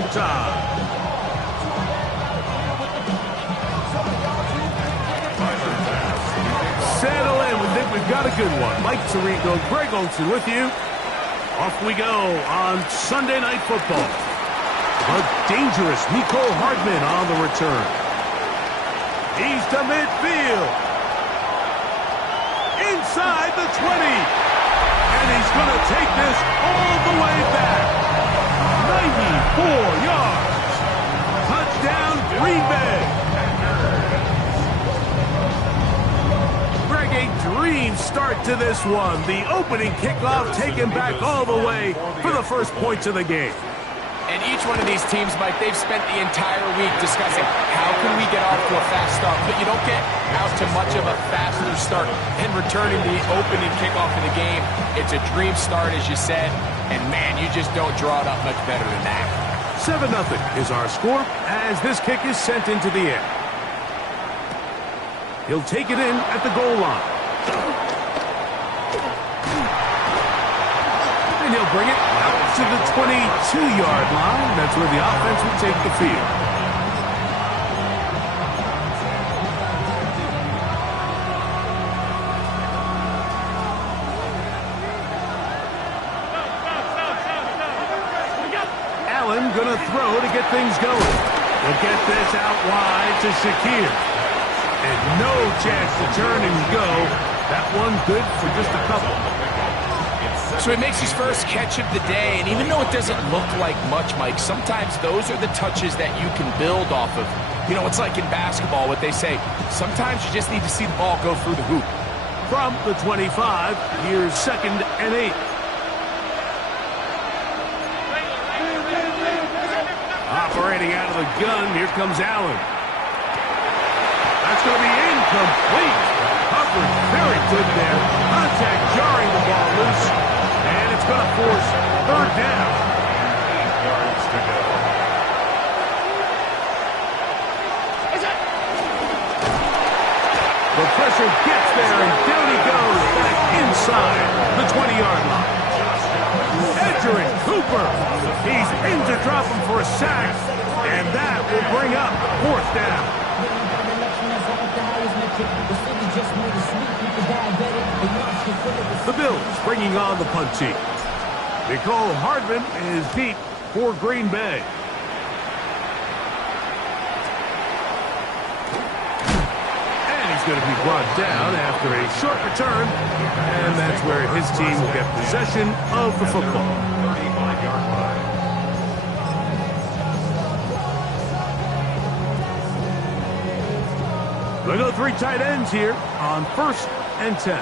prime time. Settle in. We think we've got a good one. Mike Tirico, Greg Olson with you. Off we go on Sunday Night Football. A dangerous Nicole Hardman on the return. He's to midfield. Inside the 20. And he's going to take this all the way back. 94 yards. Touchdown, Green Bay. Greg, a dream start to this one. The opening kickoff taken back all the way for the first points of the game. And each one of these teams, Mike, they've spent the entire week discussing how can we get off to a fast start. But you don't get out to much of a faster start than returning the opening kickoff of the game. It's a dream start, as you said. And, man, you just don't draw it up much better than that. 7-0 is our score as this kick is sent into the air. He'll take it in at the goal line. And he'll bring it out to the 22-yard line. That's where the offense will take the field. Allen gonna throw to get things going. He'll get this out wide to Shakir. And no chance to turn and go. That one good for just a couple. So he makes his first catch of the day, and even though it doesn't look like much, Mike, sometimes those are the touches that you can build off of. You know, it's like in basketball, what they say, sometimes you just need to see the ball go through the hoop. From the 25, here's 2nd and 8. Operating out of the gun, here comes Allen. That's going to be incomplete. Coverage very good there. Contact jarring the ball loose. And it's going to force 3rd down. 8 yards to go. The pressure gets there, and down he goes back inside the 20-yard line. Edgerrin Cooper. He's in to drop him for a sack. And that will bring up 4th down. The Bills bringing on the punt team. Nicole Hardman is deep for Green Bay. And he's going to be brought down after a short return. And that's where his team will get possession of the football. 35-yard line. They go 3 tight ends here on 1st and 10.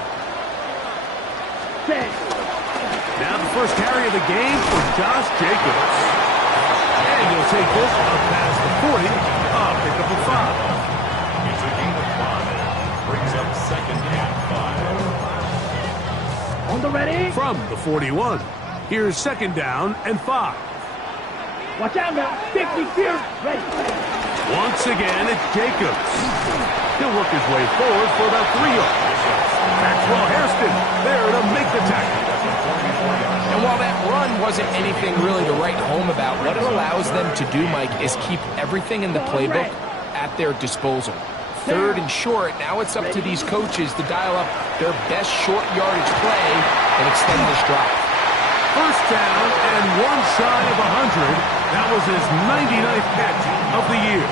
Now the first carry of the game for Josh Jacobs. And he'll take this up past the 40. Pick up a 5. It's a gain of 5. Brings up 2nd and 5. On the ready. From the 41. Here's 2nd down and 5. Watch out now. 50 here. Ready. Once again, it's Jacobs. He'll work his way forward for about 3 yards. Maxwell Hairston there to make the tackle. And while that run wasn't anything really to write home about, what it allows them to do, Mike, is keep everything in the playbook at their disposal. 3rd and short, now it's up to these coaches to dial up their best short yardage play and extend this drive. 1st down and 1 shy of 100. That was his 99th catch of the year.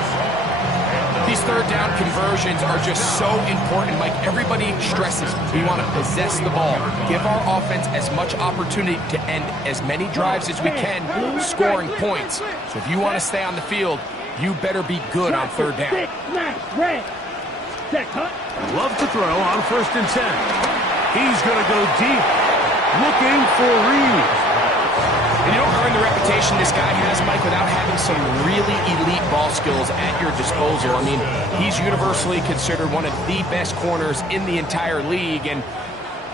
These 3rd down conversions are just so important, Mike. Everybody stresses we want to possess the ball, give our offense as much opportunity to end as many drives as we can, scoring points. So if you want to stay on the field, you better be good on 3rd down. Love to throw on 1st and 10. He's going to go deep, looking for Reed. And you don't earn the reputation this guy has, Mike, without having some really elite ball skills at your disposal. I mean, he's universally considered one of the best corners in the entire league, and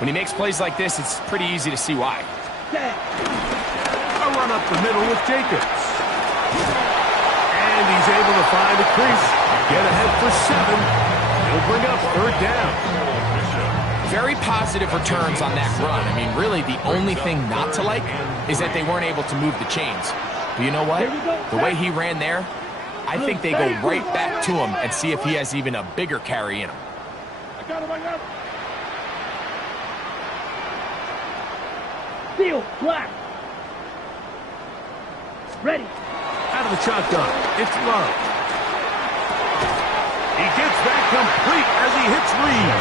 when he makes plays like this, it's pretty easy to see why. A run up the middle with Jacobs. And he's able to find a crease, get ahead for 7. He'll bring up 3rd down. Very positive returns on that run. I mean, really, the only thing not to like is that they weren't able to move the chains. But you know what? The way he ran there, I think they go right back to him and see if he has even a bigger carry in him. I got him. Field, black. Ready. Out of the shotgun, it's Love. He gets back complete as he hits Reed.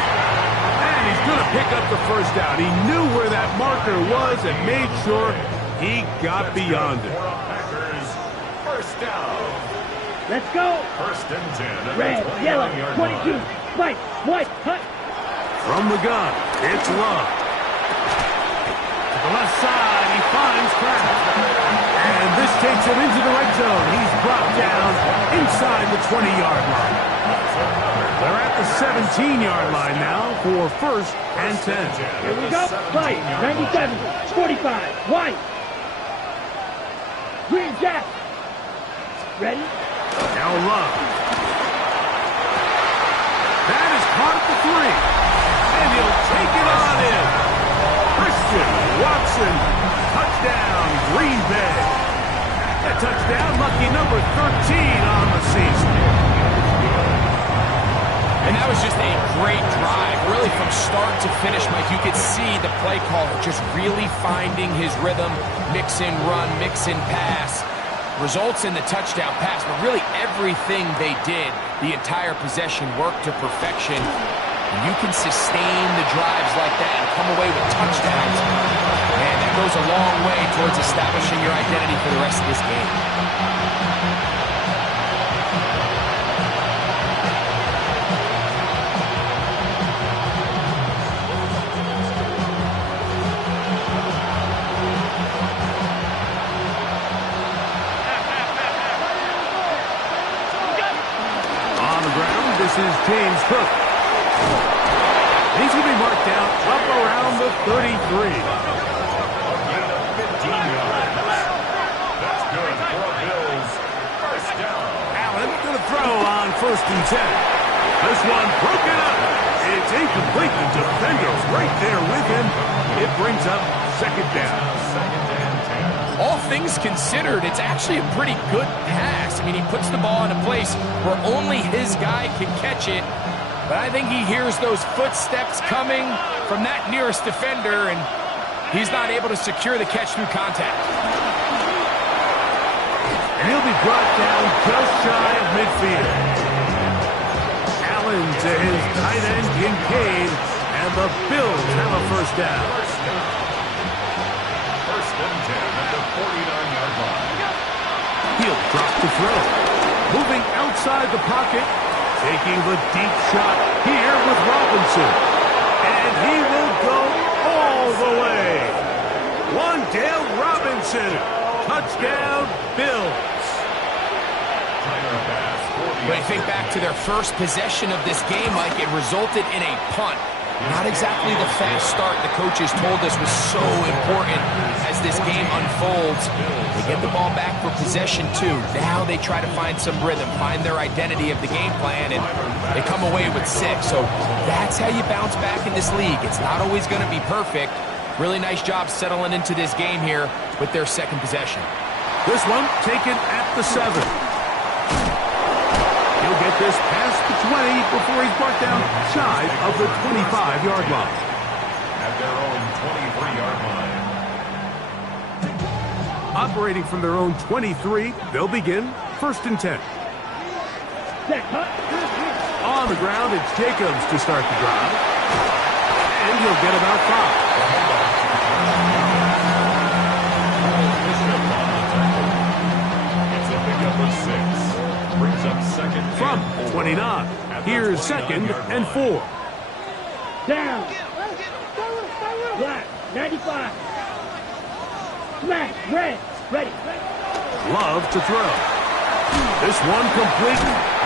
And he's going to pick up the first down. He knew where that marker was and made sure he got beyond it. First down. Let's go. First and 10. Red, yellow, 22. White, cut. From the gun, it's Love. To the left side, he finds Kraft. And this takes him into the red zone. He's brought down inside the 20-yard line. They're at the 17-yard line now for first and 10. Here we go. White, 97, 45. White. Green Jack. Ready? Now Love. That is caught at the 3. And he'll take it on in. Christian Watson. Touchdown, Green Bay. A touchdown, lucky number 13 on the season. And that was just a great drive, really from start to finish, Mike. You could see the play caller just really finding his rhythm, mix and run, mix and pass. Results in the touchdown pass, but really everything they did, the entire possession worked to perfection. And you can sustain the drives like that and come away with touchdowns. And that goes a long way towards establishing your identity for the rest of this game. On the ground, this is James Cook. He's going to be marked out up around the 33. That's good for Bills. First down. Allen going to throw on first and 10. This one broken up. It's incomplete. The defender's right there with him. It brings up second down. All things considered, it's actually a pretty good pass. I mean, he puts the ball in a place where only his guy can catch it. But I think he hears those footsteps coming from that nearest defender, and he's not able to secure the catch through contact. And he'll be brought down just shy of midfield. Allen to his tight end, Kincaid, and the Bills have a first down. First and 10 at the 49-yard line. He'll drop to throw. Moving outside the pocket. Taking the deep shot here with Robinson. And he will go all the way. Wan'Dale Robinson. Touchdown, Bills. When you think back to their first possession of this game, Mike, it resulted in a punt. Not exactly the fast start the coaches told us was so important as this game unfolds. They get the ball back for possession two. Now they try to find some rhythm, find their identity of the game plan, and they come away with 6. So that's how you bounce back in this league. It's not always going to be perfect. Really nice job settling into this game here with their second possession. This one taken at the 7. He'll get this past the 20 before he's brought down shy of the 25-yard line. At their own 23-yard line. Operating from their own 23, they'll begin first and 10. On the ground, it's Jacobs to start the drive. And he'll get about 5. It's a big up of 6. Brings up second From 29, here's second and 4. Down. Black, 95. Smash, red, ready. Love to throw. This one complete.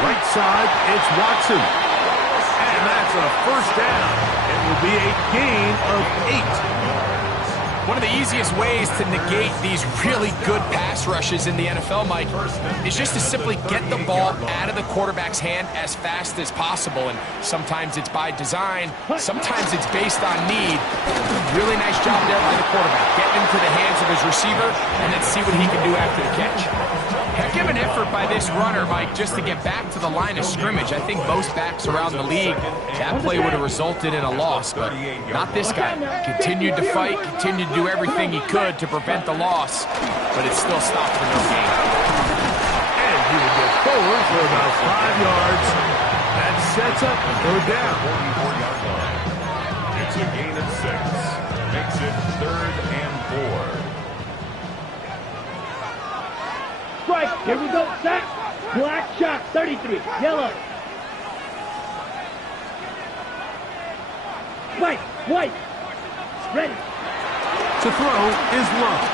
Right side, it's Watson. And that's a first down. It will be a gain of 8. One of the easiest ways to negate these really good pass rushes in the NFL, Mike, is just to simply get the ball out of the quarterback's hand as fast as possible. And sometimes it's by design, sometimes it's based on need. Really nice job there by the quarterback. Get into the hands of his receiver and then see what he can do after the catch. Heck of an effort by this runner, Mike, just to get back to the line of scrimmage. I think most backs around the league, that play would have resulted in a loss, but not this guy. Continued to fight, continued to do everything he could to prevent the loss, but it still stopped for no gain. And he will go forward for about 5 yards. That sets up a third down. 44-yard line. It's a gain of 6. Makes it 3rd and 4. Strike. Here we go. Sack. Black shot. 33. Yellow. White. White. Ready. To throw is Love.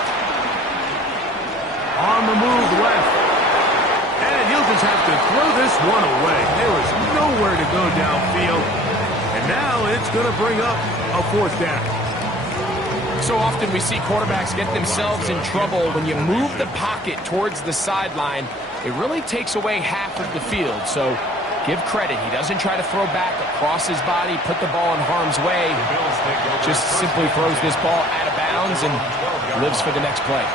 On the move left. And he'll just have to throw this one away. There is nowhere to go downfield. And now it's going to bring up a 4th down. So often we see quarterbacks get themselves in trouble when you move the pocket towards the sideline. It really takes away half of the field. So give credit. He doesn't try to throw back across his body, put the ball in harm's way. Just simply throws this ball out of bounds and lives for the next play.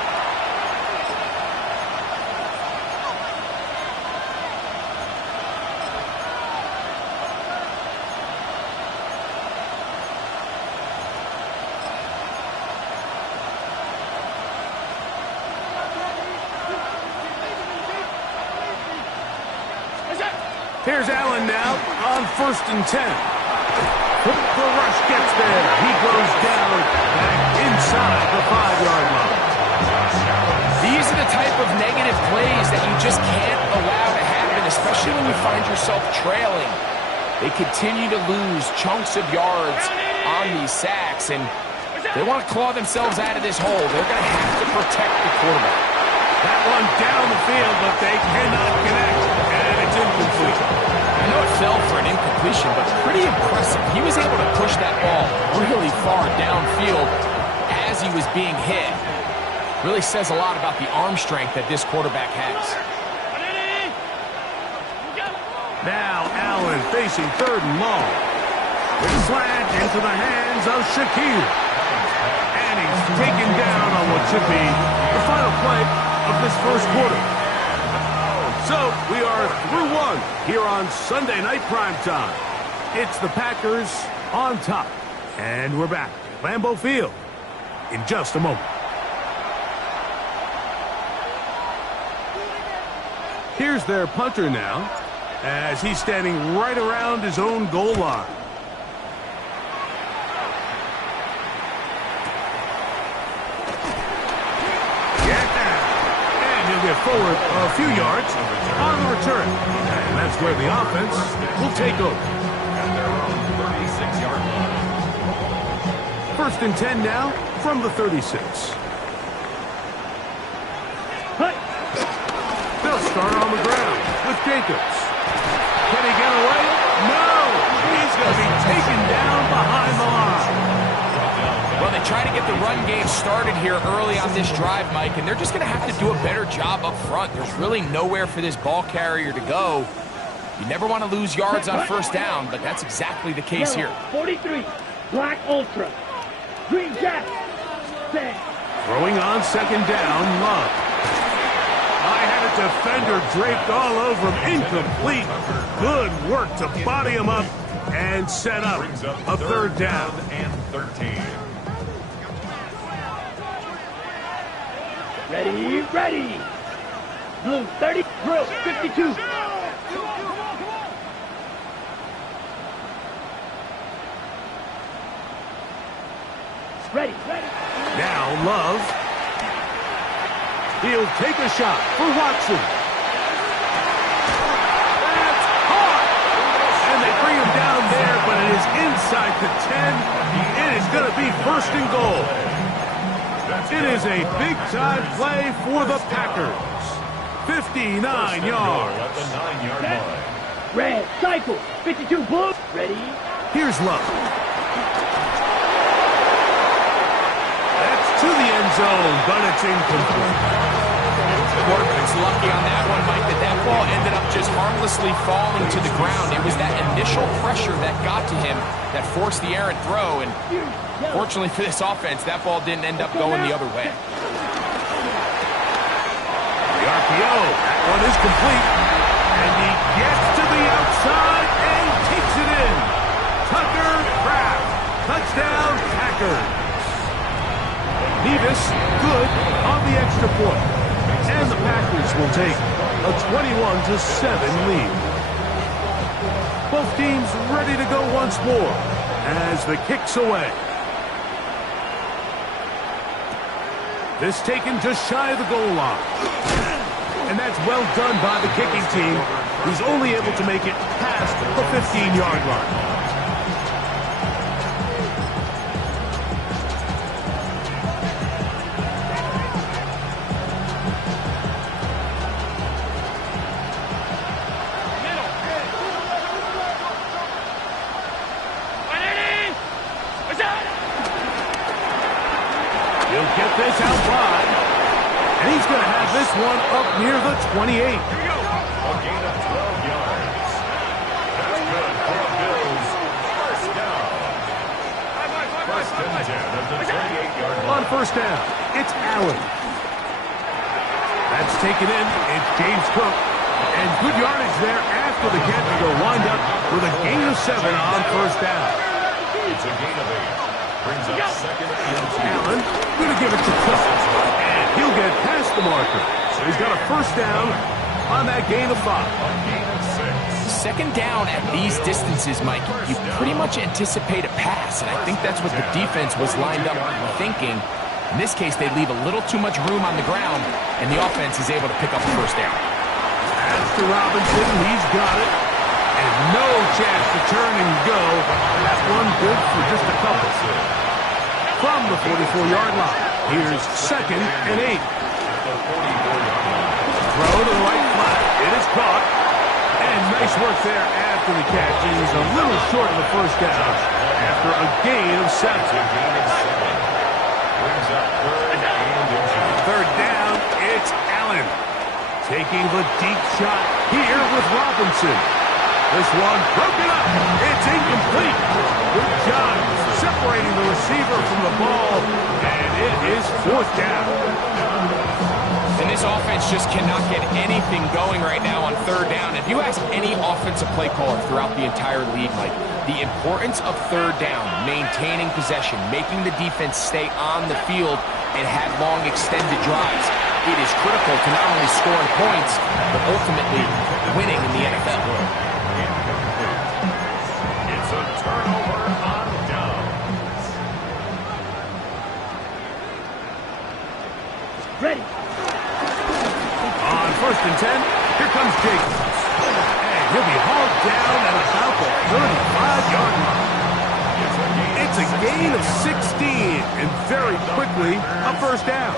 Here's Allen now on 1st and 10. The rush gets there. He goes down back inside the 5-yard line. These are the type of negative plays that you just can't allow to happen, especially when you find yourself trailing. They continue to lose chunks of yards on these sacks, and they want to claw themselves out of this hole. They're going to have to protect the quarterback. That one down the field, but they cannot connect, and it's incomplete. I know it fell for an incompletion, but pretty impressive. He was able to push that ball really far downfield as he was being hit. Really says a lot about the arm strength that this quarterback has. Now Allen facing 3rd and long. With a slant into the hands of Shakir. And he's taken down on what should be the final play of this first quarter. So we are through one here on Sunday Night Primetime. It's the Packers on top. And we're back at Lambeau Field in just a moment. Here's their punter now, as he's standing right around his own goal line. And he'll get forward a few yards on the return. And that's where the offense will take over. And they're on the 36-yard line. 1st and 10 now from the 36. They'll start on the ground with Jacobs. Can he get away? No! He's going to be taken down behind the line. Well, they try to get the run game started here early on this drive, Mike, and they're just going to have to do a better job up front. There's really nowhere for this ball carrier to go. You never want to lose yards on 1st down, but that's exactly the case here. 43, Black Ultra, Green Jacket, set. Throwing on 2nd down, Love. I had a defender draped all over him. Incomplete. Good work to body him up and set up a 3rd down. And 13. Ready, ready. Blue 30, Grill 52. Ready, ready. Now Love. He'll take a shot for Watson. That's hard. And they bring him down there, but it is inside the 10. It is going to be 1st and goal. It is a big-time play for the Packers. 59 yards. At the 9-yard line. Red, cycle, 52, blue. Ready. Here's Love. That's end zone, but it's incomplete. Corbin's lucky on that one, Mike, that ball ended up just harmlessly falling to the ground. It was that initial pressure that got to him that forced the errant throw, and fortunately for this offense, that ball didn't end up going the other way. The RPO, that one is complete, and he gets to the outside and takes it in. Tucker Kraft, touchdown Packers. Nevis good on the extra point. And the Packers will take a 21-7 lead. Both teams ready to go once more as the kick's away. This taken just shy of the goal line. And that's well done by the kicking team, who's only able to make it past the 15-yard line. Get this out wide, and he's going to have this one up near the 28. Here we go. A gain of 12 yards. That's good for the Bills. First down. First and 10 at the 28-yard line. On first down, it's Allen. That's taken in. It's James Cook. And good yardage there after the catch. They'll wind up with a gain of 7 on first down. It's a gain of 8. Brings up second and 2. Allen going to give it to Cook. And he'll get past the marker. So he's got a first down on that gain of 5. A gain of 6. Second down at these distances, Mike, you pretty much anticipate a pass, and I think that's what the defense was lined up thinking. In this case, they leave a little too much room on the ground, and the offense is able to pick up the first down. That's to Robinson. He's got it. And no chance to turn and go. That one good for just a couple. From the 44-yard line, here's second and 8. Throw to the right flat. It is caught. And nice work there after the catch. He's a little short of the first down after a gain of 7. Third down, it's Allen. Taking the deep shot here with Robinson. This one broken up. It's incomplete. Good job separating the receiver from the ball. And it is fourth down. And this offense just cannot get anything going right now on third down. If you ask any offensive play caller throughout the entire league, Mike, the importance of third down, maintaining possession, making the defense stay on the field and have long extended drives, it is critical to not only scoring points, but ultimately winning in the NFL. It's a turnover on downs. Ready. On first and 10, here comes Jacobs. And he'll be hauled down at about the 35-yard line. It's a gain of 16, and very quickly, a first down.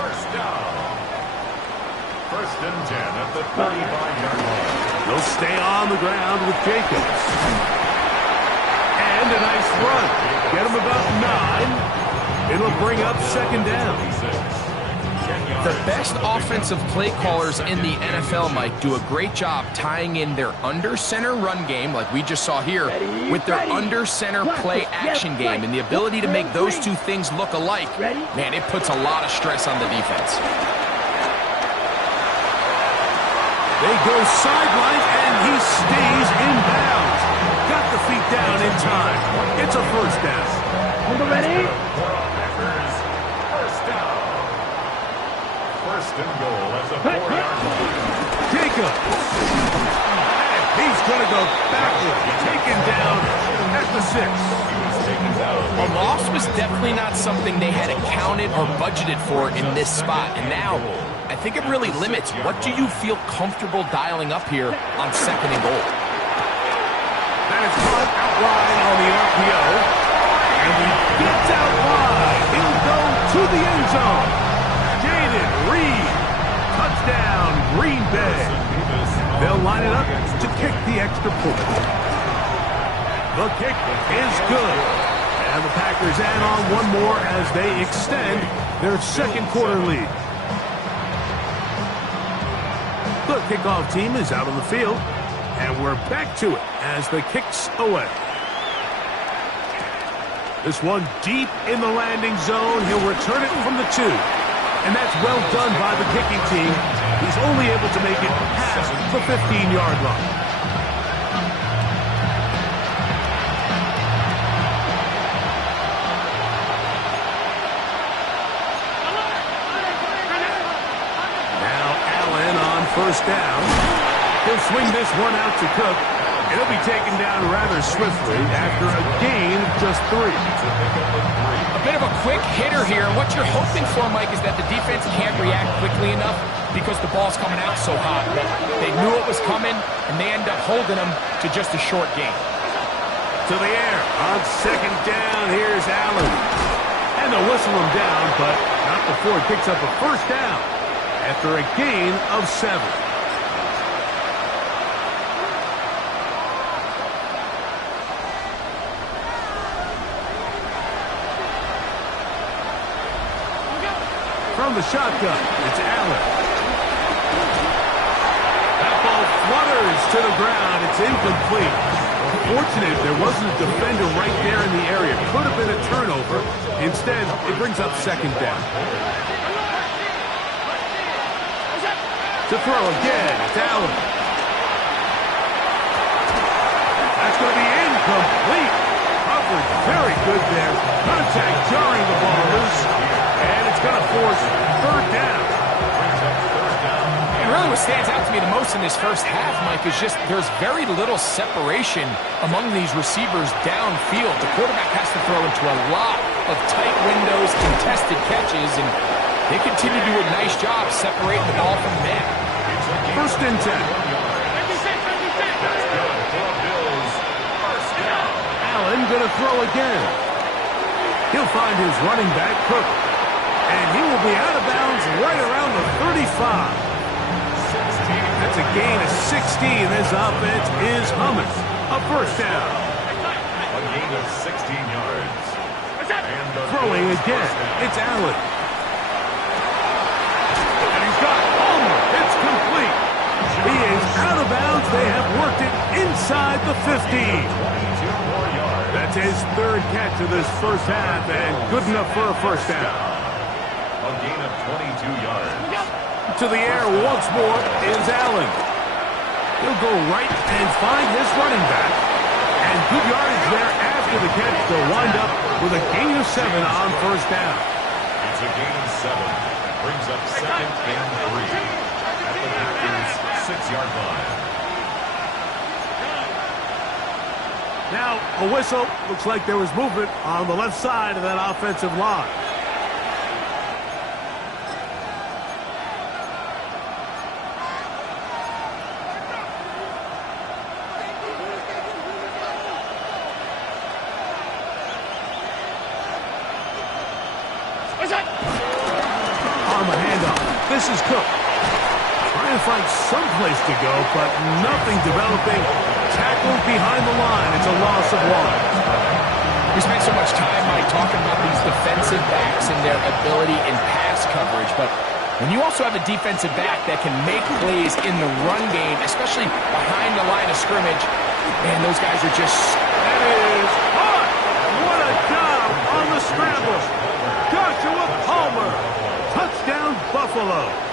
First and 10 at the 35-yard line. They'll stay on the ground with Jacobs. And a nice run. Get him about 9. It'll bring up second down. The best offensive play callers in the NFL, Mike, do a great job tying in their under-center run game, like we just saw here, with their under-center play action game. And the ability to make those two things look alike, man, it puts a lot of stress on the defense. They go sideline, and he stays in bounds. Got the feet down in time. It's a first down. Ready? First down. First and goal as a 4-yard line. Jacobs. And he's going to go backward. Taken down at the 6. A loss was definitely not something they had accounted or budgeted for in this spot. And now, I think it really limits what do you feel comfortable dialing up here on second and goal. That is caught out wide on the RPO. And he gets out wide. He'll go to the end zone. Jaden Reed. Touchdown, Green Bay. They'll line it up to kick the extra point. The kick is good. And the Packers add on one more as they extend their second quarter lead. The kickoff team is out on the field, and we're back to it as the kick's away. This one deep in the landing zone. He'll return it from the 2. And that's well done by the kicking team. He's only able to make it past the 15-yard line. Now Allen on first down. He'll swing this one out to Cook. It'll be taken down rather swiftly after a gain of just 3. A bit of a quick hitter here. What you're hoping for, Mike, is that the defense can't react quickly enough because the ball's coming out so hot. But they knew it was coming, and they end up holding them to just a short gain. To the air on second down. Here's Allen. And they'll whistle him down, but not before he picks up a first down after a gain of 7. From the shotgun, it's Allen. That ball flutters to the ground. It's incomplete. Fortunate there wasn't a defender right there in the area. Could have been a turnover. Instead, it brings up second down. To throw again, it's Allen. That's going to be incomplete. Covered very good there. Contact jarring the ball loose. And it's going to force third down. And really what stands out to me the most in this first half, Mike, is just there's very little separation among these receivers downfield. The quarterback has to throw into a lot of tight windows, contested catches, and they continue to do a nice job separating the ball from the man. First and 10. Allen going to throw again. He'll find his running back, Cook. And he will be out of bounds right around the 35. That's a gain of 16. This offense is humming. A first down. A gain of 16 yards. Throwing again. It's Allen. And he's got Palmer. It's complete. He is out of bounds. They have worked it inside the 15. That's his third catch of this first half, and good enough for a first down. A gain of 22 yards. To the air once more is Allen. He'll go right and find his running back. And good yardage there after the catch. They'll wind up with a gain of 7 on first down. It's a gain of 7. Brings up second and 3. At the Packers' 6-yard line. Now, a whistle. Looks like there was movement on the left side of that offensive line. On the handoff, this is Cook. Trying to find some place to go, but nothing developing. Tackled behind the line. It's a loss of 1. We spent so much time, Mike, talking about these defensive backs and their ability in pass coverage, but when you also have a defensive back that can make plays in the run game, especially behind the line of scrimmage, man, those guys are just... That is hot! What a job on the scramble! Joshua Palmer! Touchdown, Buffalo!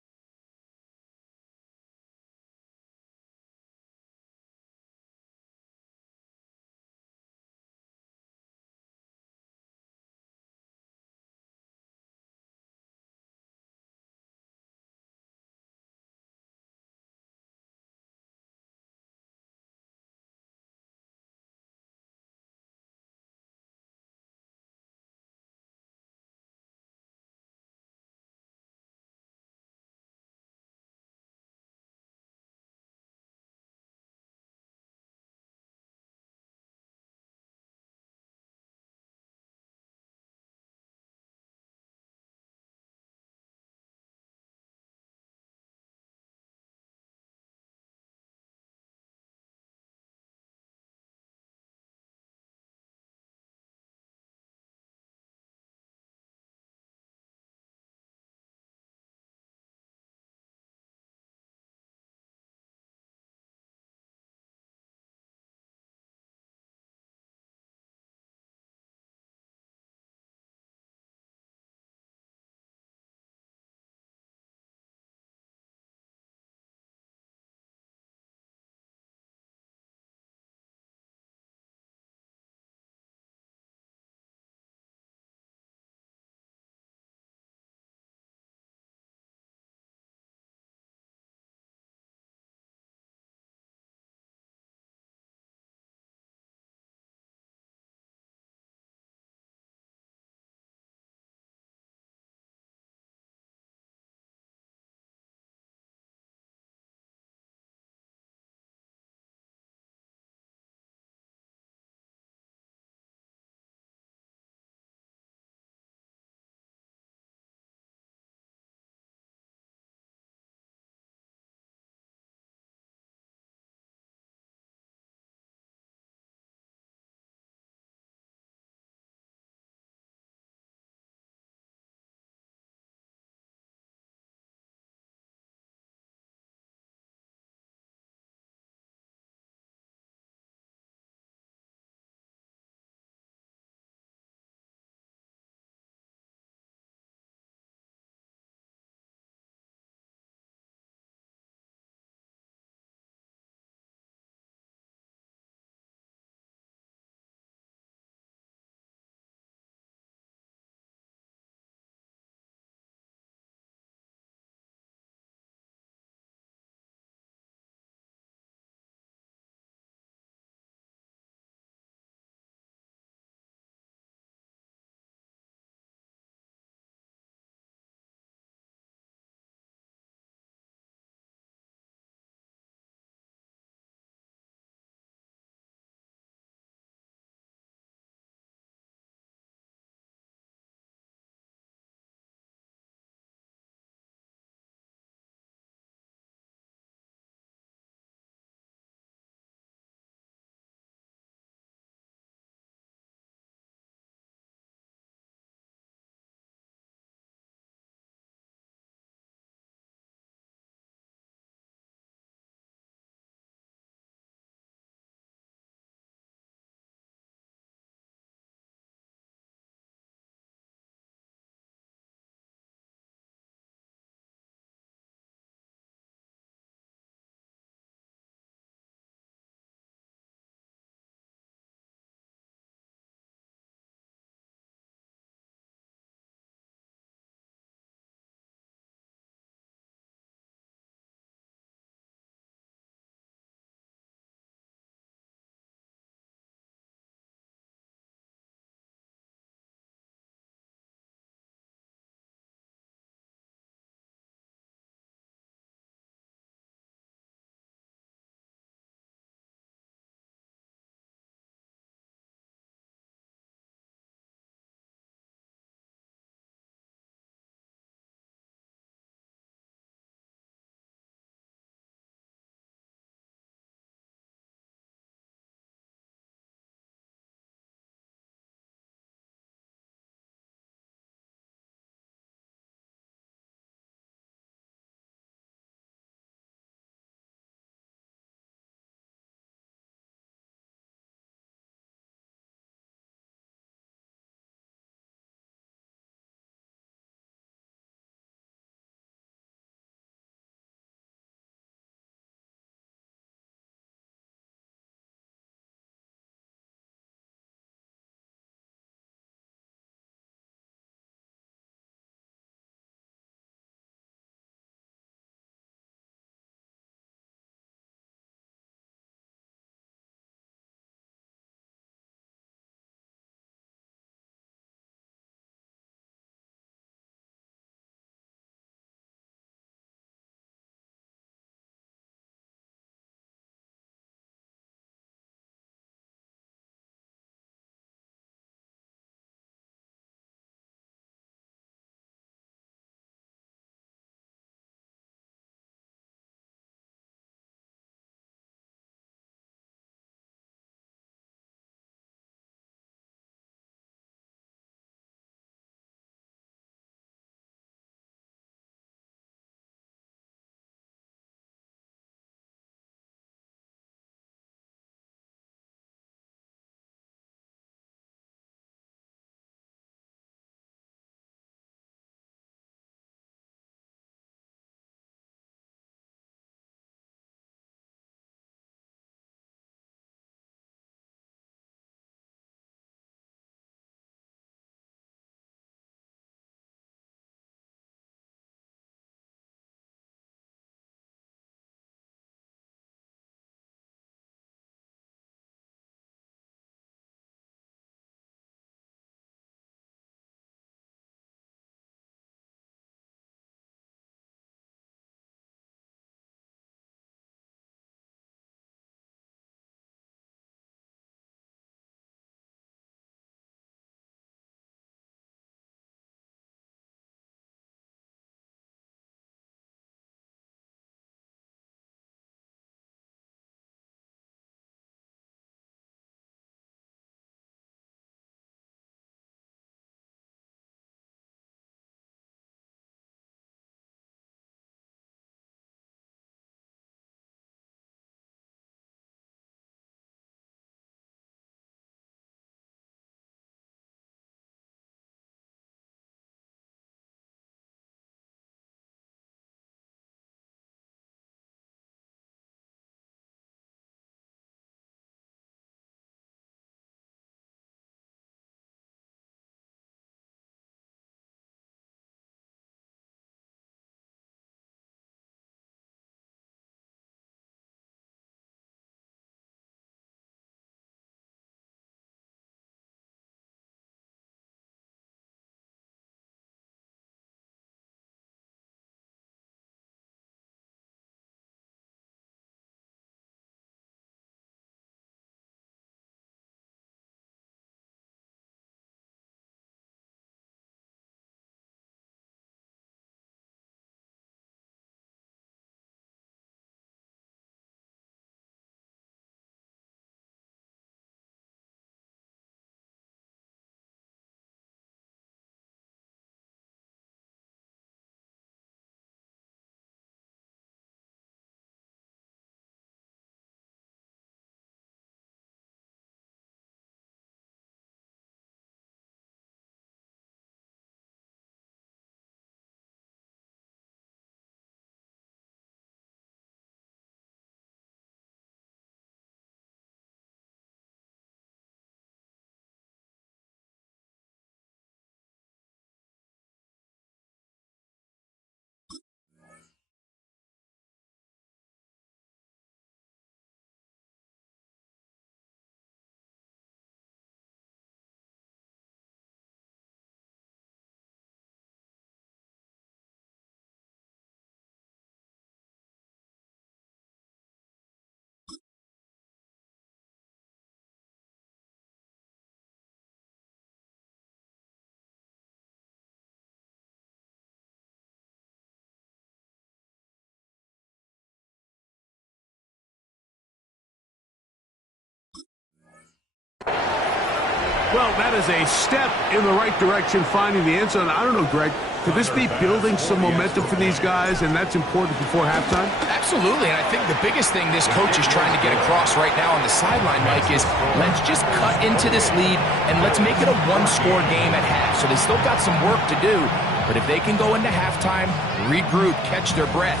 Well, that is a step in the right direction, finding the end zone. I don't know, Greg, could this be building some momentum for these guys, and that's important before halftime? Absolutely, and I think the biggest thing this coach is trying to get across right now on the sideline, Mike, is let's just cut into this lead, and let's make it a one-score game at half. So they still got some work to do, but if they can go into halftime, regroup, catch their breath,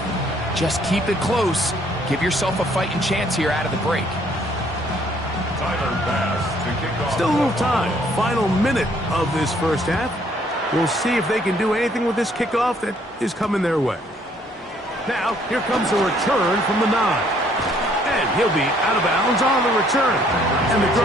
just keep it close, give yourself a fighting chance here out of the break. Still a little time. Final minute of this first half. We'll see if they can do anything with this kickoff that is coming their way. Now, here comes a return from the 9. And he'll be out of bounds on the return. And the drive